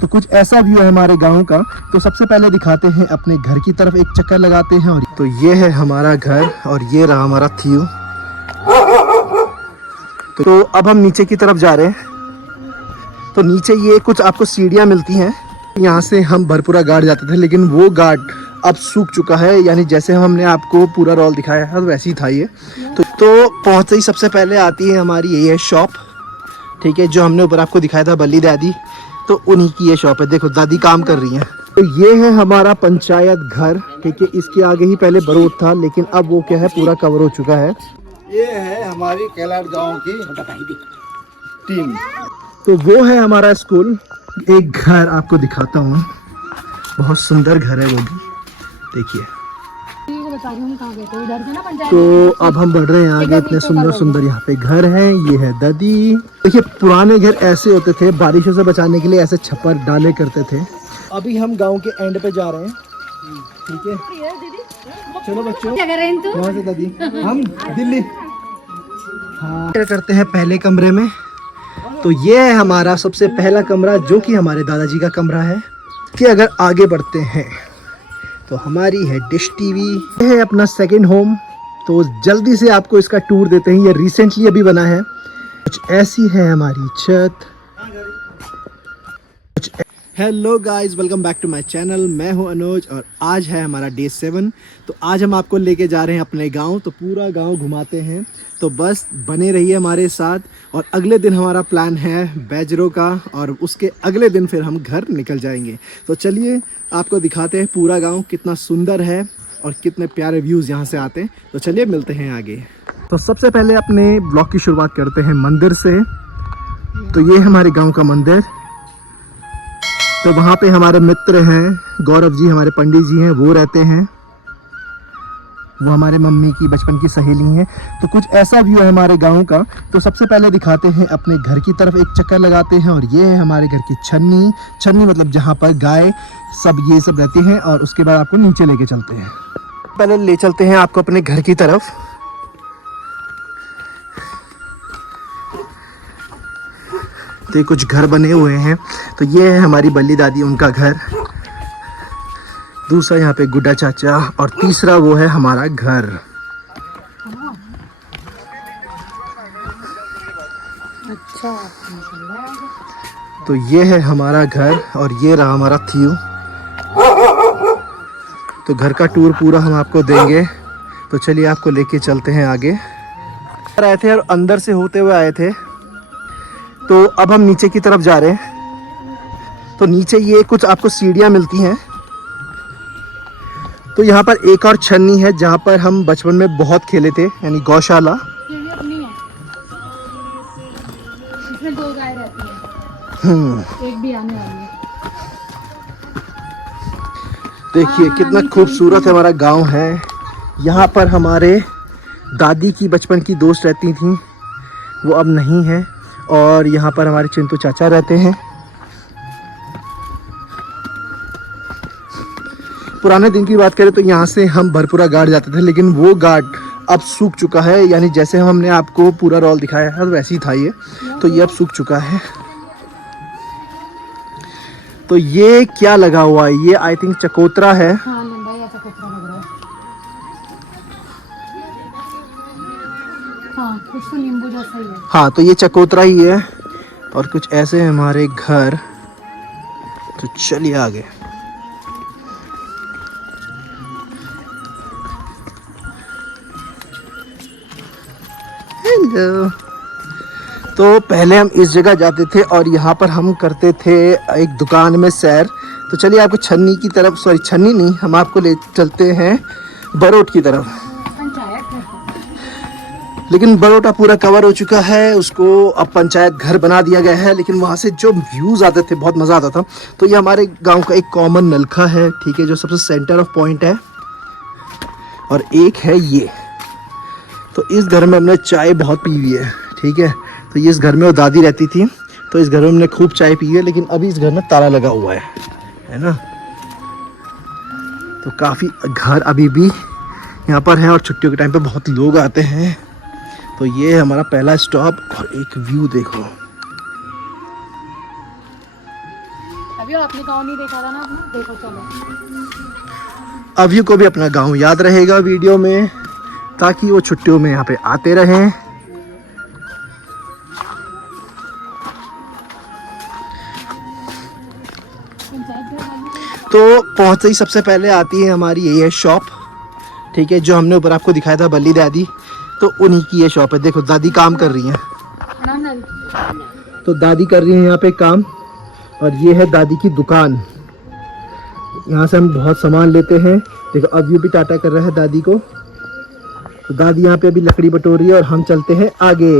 तो कुछ ऐसा व्यू है हमारे गांव का। तो सबसे पहले दिखाते हैं अपने घर की तरफ, एक चक्कर लगाते हैं। और तो ये है हमारा घर और ये रहा हमारा थियो। तो अब हम नीचे की तरफ जा रहे हैं। तो नीचे ये कुछ आपको सीढ़ियाँ मिलती हैं, यहाँ से हम भरपूरा घाट जाते थे, लेकिन वो घाट अब सूख चुका है। यानी जैसे हमने आपको पूरा रोल दिखाया है वैसे ही था ये। तो पहुँचते ही सबसे पहले आती है हमारी ये शॉप, ठीक है, जो हमने ऊपर आपको दिखाया था बल्ली दादी, तो उन्हीं की ये शॉप है। देखो दादी काम कर रही हैं। तो ये है हमारा पंचायत घर, ठीक है। इसके आगे ही पहले बरोट था, लेकिन अब वो क्या है पूरा कवर हो चुका है। ये है हमारी कैलाट गांव की टीम। तो वो है हमारा स्कूल। एक घर आपको दिखाता हूँ, बहुत सुंदर घर है वो भी, देखिए। तो अब हम बढ़ रहे हैं आगे। इतने सुंदर सुंदर यहाँ पे घर हैं। ये है दादी। देखिए पुराने घर ऐसे होते थे, बारिशों से बचाने के लिए ऐसे छप्पर डाले करते थे। अभी हम गांव के एंड पे जा रहे हैं, ठीक है। चलो बच्चों, कहाँ से दादी? हम दिल्ली। हाँ, करते हैं पहले कमरे में। तो ये है हमारा सबसे पहला कमरा, जो कि हमारे दादाजी का कमरा है। कि अगर आगे बढ़ते हैं तो हमारी है डिश टीवी। ये है अपना सेकंड होम। तो जल्दी से आपको इसका टूर देते हैं। ये रिसेंटली अभी बना है। कुछ ऐसी है हमारी छत। Hello guys, welcome back to my channel. मैं हूं अनुज और आज है हमारा डे 7। तो आज हम आपको लेके जा रहे हैं अपने गांव। तो पूरा गांव घुमाते हैं, तो बस बने रहिए हमारे साथ। और अगले दिन हमारा प्लान है बैजरों का, और उसके अगले दिन फिर हम घर निकल जाएंगे। तो चलिए आपको दिखाते हैं पूरा गांव कितना सुंदर है और कितने प्यारे व्यूज़ यहाँ से आते हैं। तो चलिए मिलते हैं आगे। तो सबसे पहले अपने ब्लॉग की शुरुआत करते हैं मंदिर से। तो ये हमारे गाँव का मंदिर। तो वहाँ पे हमारे मित्र हैं, गौरव जी हमारे पंडित जी हैं, वो रहते हैं। वो हमारे मम्मी की बचपन की सहेली हैं। तो कुछ ऐसा व्यू है हमारे गांव का। तो सबसे पहले दिखाते हैं अपने घर की तरफ, एक चक्कर लगाते हैं। और ये है हमारे घर की छन्नी। छन्नी मतलब जहाँ पर गाय सब ये सब रहती हैं। और उसके बाद आपको नीचे लेके चलते हैं। पहले ले चलते हैं आपको अपने घर की तरफ। तो कुछ घर बने हुए हैं। तो ये है हमारी बल्ली दादी, उनका घर। दूसरा यहाँ पे गुड्डा चाचा, और तीसरा वो है हमारा घर। अच्छा। तो ये है हमारा घर और ये रहा हमारा थियो। तो घर का टूर पूरा हम आपको देंगे। तो चलिए आपको लेके चलते हैं आगे। आए थे और अंदर से होते हुए आए थे। तो अब हम नीचे की तरफ जा रहे हैं। तो नीचे ये कुछ आपको सीढ़ियाँ मिलती हैं। तो यहाँ पर एक और छन्नी है जहाँ पर हम बचपन में बहुत खेले थे, यानी गौशाला। ये अपनी है। इसमें 2 गाय रहती हैं। एक भी आने वाली है। देखिए कितना खूबसूरत हमारा गांव है। यहाँ पर हमारे दादी की बचपन की दोस्त रहती थी, वो अब नहीं है। और यहाँ पर हमारे चिंटू चाचा रहते हैं। पुराने दिन की बात करें तो यहाँ से हम भरपूरा घाट जाते थे, लेकिन वो घाट अब सूख चुका है। यानी जैसे हमने आपको पूरा रोल दिखाया है वैसे ही था ये। तो ये अब सूख चुका है। तो ये क्या लगा हुआ है? ये आई थिंक चकोतरा है। हाँ, लंबाई ऐसा चकोतरा लग रहा है। हाँ, कुछ तो नींबू जैसा ही है। हाँ, तो ये चकोतरा ही है। और कुछ ऐसे हैं हमारे घर। तो चलिए आगे। हेलो। तो पहले हम इस जगह जाते थे और यहाँ पर हम करते थे एक दुकान में सैर। तो चलिए आपको छन्नी की तरफ, सॉरी छन्नी नहीं, हम आपको ले चलते हैं बरोट की तरफ। पंचायत घर। लेकिन बरोटा पूरा कवर हो चुका है, उसको अब पंचायत घर बना दिया गया है। लेकिन वहाँ से जो व्यूज़ आते थे बहुत मज़ा आता था। तो ये हमारे गांव का एक कॉमन नलका है, ठीक है, जो सबसे सेंटर ऑफ पॉइंट है। और एक है ये। तो इस घर में हमने चाय बहुत पी हुई है, ठीक है। तो ये इस घर में वो दादी रहती थी, तो इस घर में हमने खूब चाय पी है। लेकिन अभी इस घर में ताला लगा हुआ है ना। तो काफ़ी घर अभी भी यहाँ पर है और छुट्टियों के टाइम पे बहुत लोग आते हैं। तो ये है हमारा पहला स्टॉप। और एक व्यू देखो, अभी आपने गाँव नहीं देखा था ना अपना, देखो चलो। अभी को भी अपना गांव याद रहेगा वीडियो में, ताकि वो छुट्टियों में यहाँ पे आते रहें। पंचायत घर वाली तो पहुँचते ही सबसे पहले आती है हमारी ये शॉप, ठीक है, जो हमने ऊपर आपको दिखाया था बल्ली दादी, तो उन्हीं की ये शॉप है। देखो दादी काम कर रही हैं, प्रणाम दादी। तो दादी कर रही है यहाँ पे काम, और ये है दादी की दुकान। यहाँ से हम बहुत सामान लेते हैं। देखो अब यू भी टाटा कर रहा है दादी को, तो दादी यहाँ पे अभी लकड़ी बटोर रही है और हम चलते हैं आगे।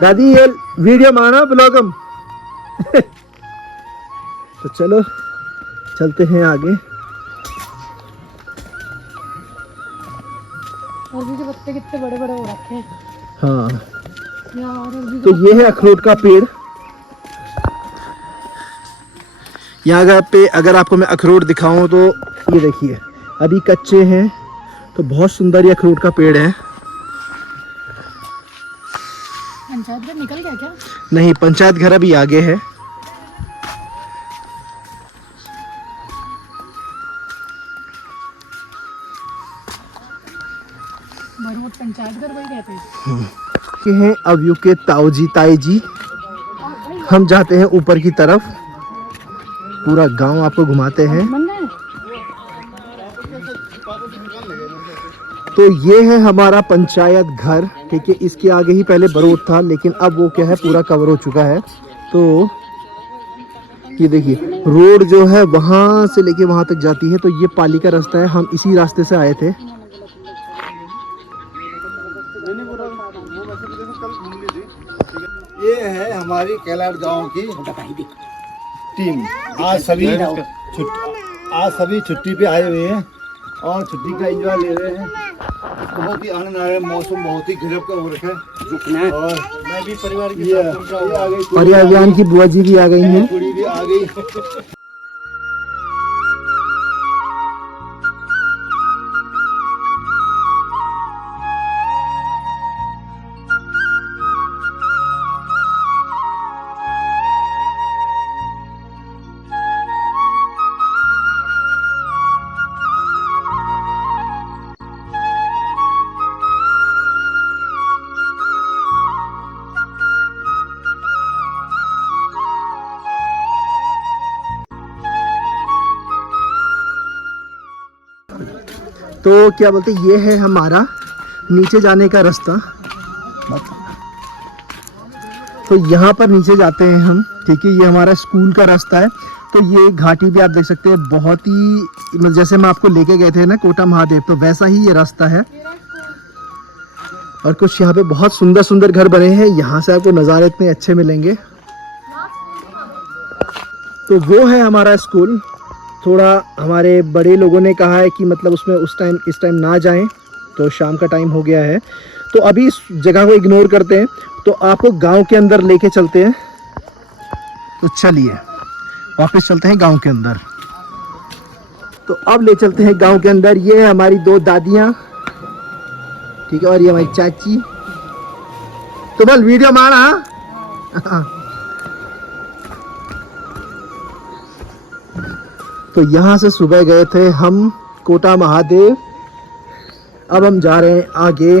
दादी ये वीडियो माना ब्लॉगम तो चलो चलते हैं आगे। अरबी के पत्ते कितने बड़े बड़े हो रखे हैं हाँ, यार। अरबी तो ये है अखरोट का पेड़। यहाँ पे अगर आपको मैं अखरोट दिखाऊं तो ये देखिए अभी कच्चे हैं, तो बहुत सुंदर ये अखरोट का पेड़ है। पंचायत घर निकल गया क्या? नहीं, पंचायत घर अभी आगे है। बरूद पंचायत घर वही कहते हैं। ये हैं अवयू के ताऊ जी ताई जी। हम जाते हैं ऊपर की तरफ, पूरा गांव आपको घुमाते हैं। बन गए? तो ये है हमारा पंचायत घर, ठीक है। इसके आगे ही पहले बरोड था, लेकिन अब वो क्या है पूरा कवर हो चुका है। तो ये देखिए रोड जो है वहां से लेके वहां तक जाती है, तो ये पाली का रास्ता है। हम इसी रास्ते से आए थे। ये है हमारी कैलाड़ गांव की टीम। आज सभी छुट्टी पे आए हुए हैं और छुट्टी का एंजॉय ले रहे हैं। बहुत ही आनंद आ रहा है, मौसम बहुत ही गजब का हो रखा है। और मैं भी परिवार के साथ घूम रहा हूँ। आ गई और ये अभियान की बुआ जी भी आ गई हैं। कुड़ी भी आ गई। तो क्या बोलते हैं, ये है हमारा नीचे जाने का रास्ता। तो यहाँ पर नीचे जाते हैं हम, ठीक है। ये हमारा स्कूल का रास्ता है। तो ये घाटी भी आप देख सकते हैं, बहुत ही जैसे हम आपको लेके गए थे ना कोटा महादेव, तो वैसा ही ये रास्ता है। और कुछ यहाँ पे बहुत सुंदर सुंदर घर बने हैं, यहाँ से आपको नज़ारे इतने अच्छे मिलेंगे। तो वो है हमारा स्कूल। थोड़ा हमारे बड़े लोगों ने कहा है कि मतलब उसमें इस टाइम ना जाएं, तो शाम का टाइम हो गया है। तो अभी इस जगह को इग्नोर करते हैं, तो आपको गांव के अंदर लेके चलते हैं। तो चलिए वापस चलते हैं गांव के अंदर। तो अब ले चलते हैं गांव के अंदर। ये है हमारी दो दादियाँ, ठीक है, और ये हमारी चाची। तो बल वीडियो मारा तो यहाँ से सुबह गए थे हम कोटा महादेव। अब हम जा रहे हैं आगे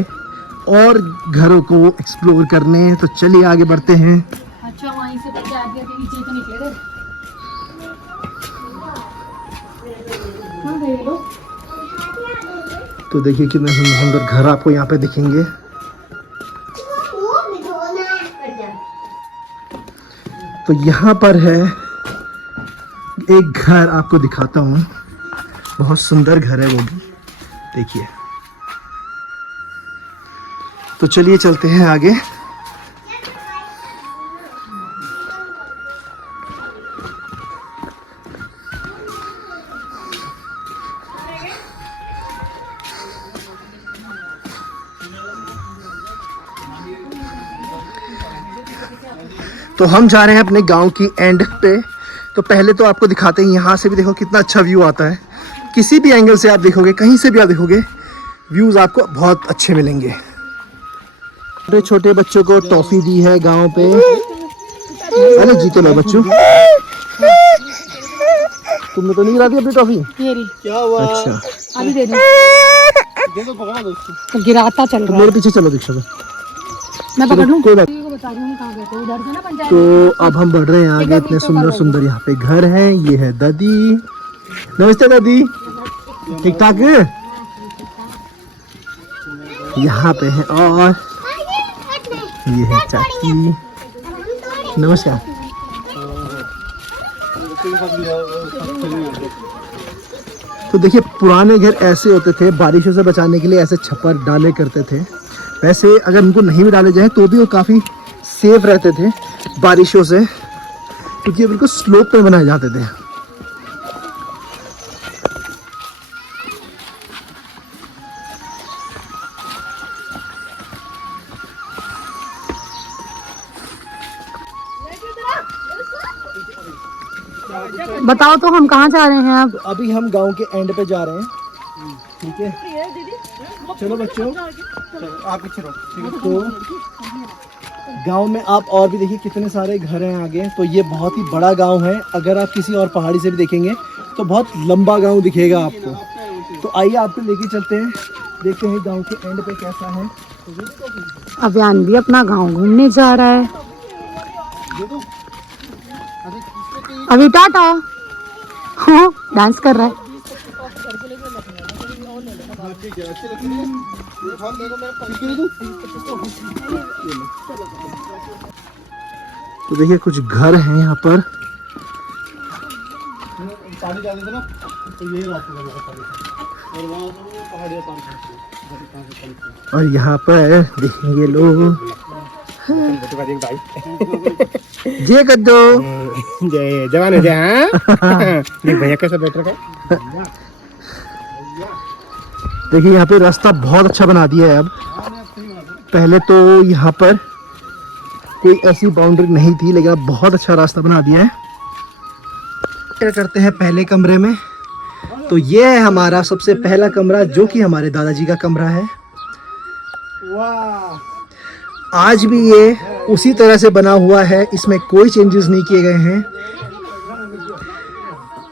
और घरों को एक्सप्लोर करने। तो चलिए आगे बढ़ते हैं। अच्छा वहीं से पंचायत घर के नीचे तो निकले थे। हाँ गए लोग। तो देखिए कितने सुंदर सुंदर घर आपको यहाँ पे दिखेंगे। तो यहाँ पर है एक घर, आपको दिखाता हूँ। बहुत सुंदर घर है वो भी, देखिए। तो चलिए चलते हैं आगे। तो हम जा रहे हैं अपने गांव की एंड पे। तो पहले तो आपको दिखाते हैं, यहाँ से भी देखो कितना अच्छा व्यू आता है। किसी भी एंगल से आप देखोगे, कहीं से भी आप देखोगे, व्यूज़ आपको बहुत अच्छे मिलेंगे। छोटे छोटे बच्चों को टॉफी दी है गांव पे। अरे जीतो लो बच्चों। तुमने तो नहीं गिरा दी अपनी टॉफी? ये रही। क्या हुआ? अच्छा अभी दे दूँ। देखो पकड़ा दो उसको। तो गिराता चल तो रहा मेरे है। पीछे चलो दीक्षा को। मैं पकड़ लूँ? कोई बात। को बता रही हूँ कहाँ गए थे, उधर से ना पंचायत। तो अब हम बढ़ रहे हैं आगे। इतने सुंदर सुंदर यहाँ पे घर हैं। ये है दादी। नमस्ते दादी, ठीक ठाक? यहाँ पे है और ये है चाची। नमस्कार। तो देखिए पुराने घर ऐसे होते थे, बारिशों से बचाने के लिए ऐसे छप्पर डाले करते थे। वैसे अगर उनको नहीं भी डाले जाए तो भी वो काफ़ी सेफ रहते थे बारिशों से, क्योंकि ये बिल्कुल स्लोप पे बनाए जाते थे। बताओ तो हम कहाँ जा रहे हैं अब? तो अभी हम गांव के एंड पे जा रहे हैं, ठीक है? चलो बच्चों, आप पीछे रहो। तो गांव में आप और भी देखिए कितने सारे घर हैं आगे। तो ये बहुत ही बड़ा गांव है। अगर आप किसी और पहाड़ी से भी देखेंगे तो बहुत लंबा गांव दिखेगा आपको। तो आइए आपको लेके चलते हैं, देखते हैं गांव के एंड पे कैसा है। अभियान भी अपना गांव घूमने जा रहा है। अभी टाटा। हाँ, डांस कर रहा है। तो देखिए कुछ घर हैं यहाँ पर। पानी डाल देते ना तो यही रास्ता है और वहाँ पहाड़ियाँ पानी। और यहाँ पर देखेंगे लोग जय कद्दो जय जवान जय। हाँ भैया कैसा बैठ रखा है। देखिए यहाँ पे रास्ता बहुत अच्छा बना दिया है अब। पहले तो यहाँ पर कोई ऐसी बाउंड्री नहीं थी, लेकिन अब बहुत अच्छा रास्ता बना दिया है। क्या करते हैं पहले कमरे में। तो ये है हमारा सबसे पहला कमरा, जो कि हमारे दादाजी का कमरा है। वाह, आज भी ये उसी तरह से बना हुआ है, इसमें कोई चेंजेस नहीं किए गए हैं।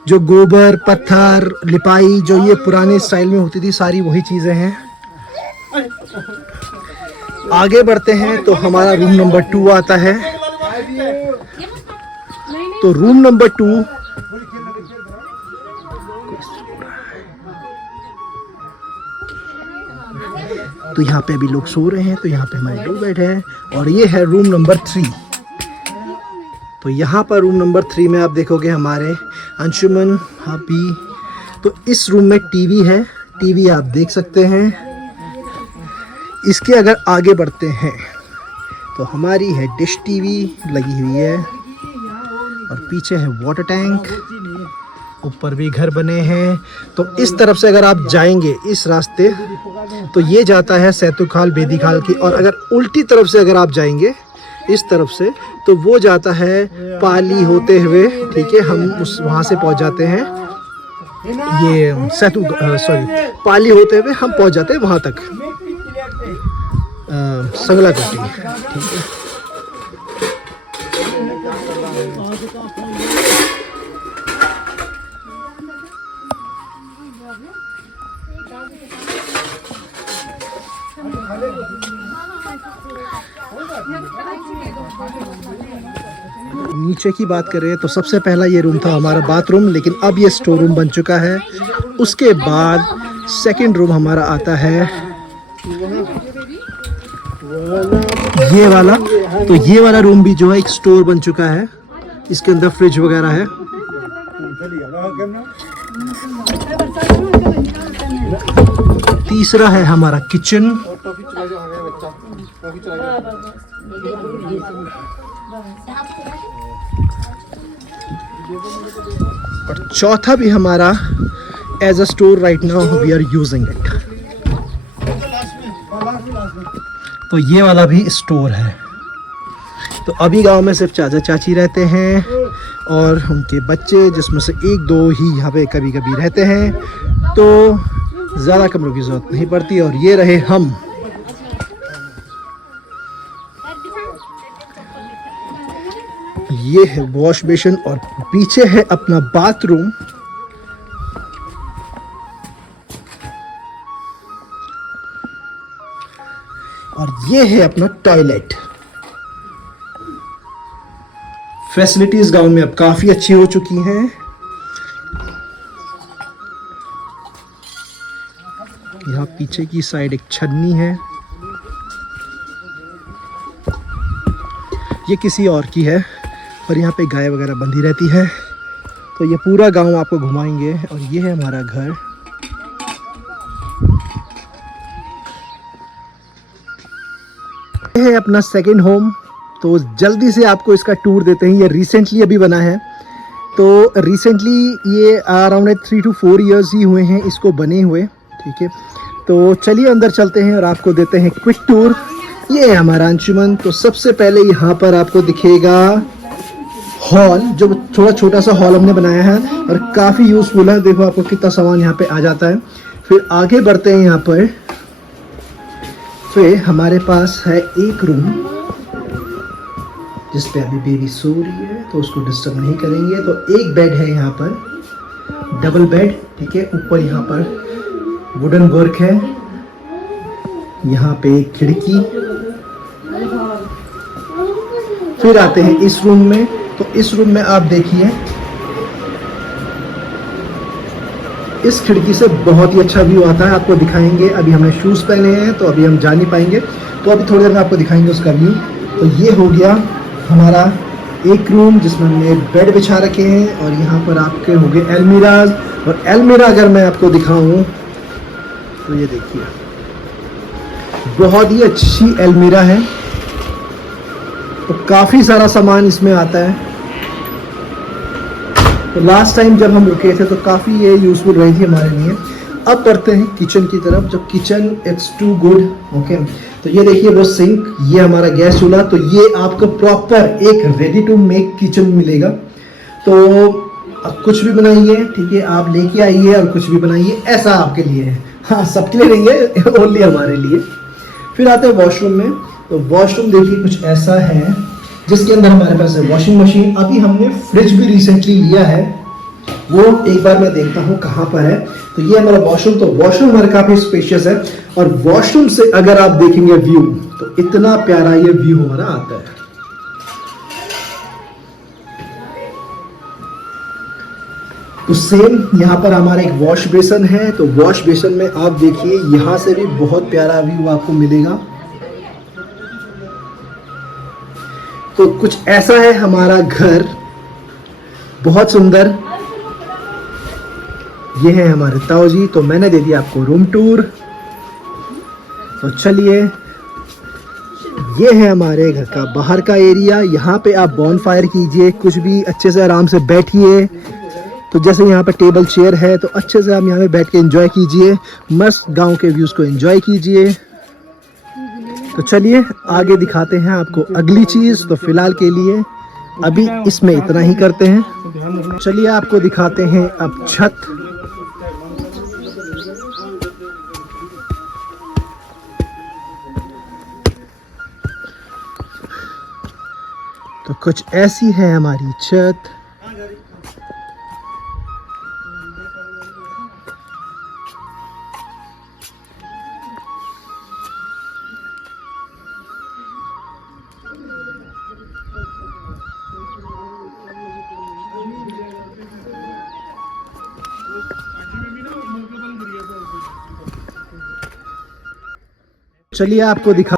जो गोबर पत्थर लिपाई जो ये पुराने स्टाइल में होती थी, सारी वही चीज़ें हैं। आगे बढ़ते हैं तो हमारा रूम नंबर 2 आता है। तो रूम नंबर 2 तो यहाँ पे अभी लोग सो रहे हैं, तो यहाँ पे हमारे लोग बैठे हैं। और ये है रूम नंबर 3। तो यहाँ पर रूम नंबर 3 में आप देखोगे हमारे अंशुमन हापी। तो इस रूम में टीवी है, टीवी आप देख सकते हैं। इसके अगर आगे बढ़ते हैं तो हमारी है डिश टीवी लगी हुई है, और पीछे है वाटर टैंक, ऊपर भी घर बने हैं। तो इस तरफ से अगर आप जाएंगे इस रास्ते तो ये जाता है सैतुखाल बेदीखाल की, और अगर उल्टी तरफ से अगर आप जाएंगे इस तरफ से तो वो जाता है पाली होते हुए, ठीक है? हम उस वहाँ से पहुँच जाते हैं, ये पाली होते हुए हम पहुँच जाते हैं वहाँ तक, संगला कोटी, ठीक है? नीचे की बात करें तो सबसे पहला ये रूम था हमारा बाथरूम, लेकिन अब ये स्टोर रूम बन चुका है। उसके बाद सेकंड रूम हमारा आता है ये वाला। तो ये वाला रूम भी जो है एक स्टोर बन चुका है, इसके अंदर फ्रिज वगैरह है। तीसरा है हमारा किचन, और चौथा भी हमारा as a store right now we are using it. तो ये वाला भी स्टोर है। तो अभी गांव में सिर्फ चाचा चाची रहते हैं और उनके बच्चे, जिसमें से 1-2 ही यहाँ पे कभी कभी रहते हैं, तो ज़्यादा कमरों की ज़रूरत नहीं पड़ती। और ये रहे हम। ये है वॉश बेसिन और पीछे है अपना बाथरूम। और ये है अपना टॉयलेट। फैसिलिटीज गांव में अब काफी अच्छी हो चुकी हैं। यहाँ पीछे की साइड एक छन्नी है, ये किसी और की है, और यहाँ पे गाय वगैरह बंधी रहती है। तो ये पूरा गांव आपको घुमाएंगे, और ये है हमारा घर। ये है अपना सेकंड होम। तो जल्दी से आपको इसका टूर देते हैं। ये रिसेंटली अभी बना है, तो रिसेंटली ये अराउंड 3 to 4 इयर्स ही हुए हैं इसको बने हुए, ठीक है। तो चलिए अंदर चलते हैं और आपको देते हैं क्विक टूर। ये है हमारा अंशुमन। तो सबसे पहले यहाँ पर आपको दिखेगा हॉल, जो थोड़ा छोटा सा हॉल हमने बनाया है और काफ़ी यूज़फुल है। देखो आपको कितना सामान यहाँ पे आ जाता है। फिर आगे बढ़ते हैं यहाँ पर, फिर हमारे पास है एक रूम जिस पे अभी बेबी सो रही है, तो उसको डिस्टर्ब नहीं करेंगे। तो एक बेड है यहाँ पर, डबल बेड, ठीक है। ऊपर यहाँ पर वुडन वर्क है, यहाँ पे एक खिड़की। फिर आते हैं इस रूम में। तो इस रूम में आप देखिए, इस खिड़की से बहुत ही अच्छा व्यू आता है, आपको दिखाएंगे। अभी हमने शूज़ पहने हैं तो अभी हम जा नहीं पाएंगे, तो अभी थोड़ी देर में आपको दिखाएंगे उसका व्यू। तो ये हो गया हमारा एक रूम जिसमें हमने बेड बिछा रखे हैं, और यहाँ पर आपके हो गए अलमीराज। और अलमीरा अगर मैं आपको दिखाऊं तो ये देखिए, बहुत ही अच्छी अलमीरा है। तो काफ़ी सारा सामान इसमें आता है। तो लास्ट टाइम जब हम रुके थे तो काफ़ी ये यूज़फुल रही थी हमारे लिए। अब बढ़ते हैं किचन की तरफ। जो kitchen it's too good, okay. तो ये देखिए वो सिंक, ये हमारा गैस चूल्हा। तो ये आपको प्रॉपर एक रेडी टू मेक किचन मिलेगा। तो अब कुछ भी बनाइए, ठीक है, आप लेके आइए और कुछ भी बनाइए, ऐसा आपके लिए है। हाँ, सबके लिए नहीं है, ओनली हमारे लिए। फिर आते हैं वॉशरूम में। तो वॉशरूम देखिए कुछ ऐसा है, जिसके अंदर हमारे पास है वॉशिंग मशीन। अभी हमने फ्रिज भी रिसेंटली लिया है, वो एक बार मैं देखता हूँ कहाँ पर है। तो ये हमारा वॉशरूम। तो वॉशरूम हमारा काफ़ी स्पेशियस है, और वॉशरूम से अगर आप देखेंगे व्यू, तो इतना प्यारा ये व्यू हमारा आता है। तो सेम यहाँ पर हमारा एक वॉश बेसन है। तो वॉश बेसन में आप देखिए, यहाँ से भी बहुत प्यारा व्यू आपको मिलेगा। तो कुछ ऐसा है हमारा घर, बहुत सुंदर। ये है हमारे ताऊ जी। तो मैंने दे दिया आपको रूम टूर। तो चलिए, ये है हमारे घर का बाहर का एरिया। यहाँ पे आप बॉनफायर कीजिए, कुछ भी अच्छे से आराम से बैठिए। तो जैसे यहाँ पे टेबल चेयर है, तो अच्छे से आप यहाँ पे बैठ के एंजॉय कीजिए, मस्त गांव के व्यूज़ को एंजॉय कीजिए। तो चलिए आगे दिखाते हैं आपको अगली चीज़। तो फिलहाल के लिए अभी इसमें इतना ही करते हैं। चलिए आपको दिखाते हैं अब छत। तो कुछ ऐसी है हमारी छत। चलिए आपको दिखा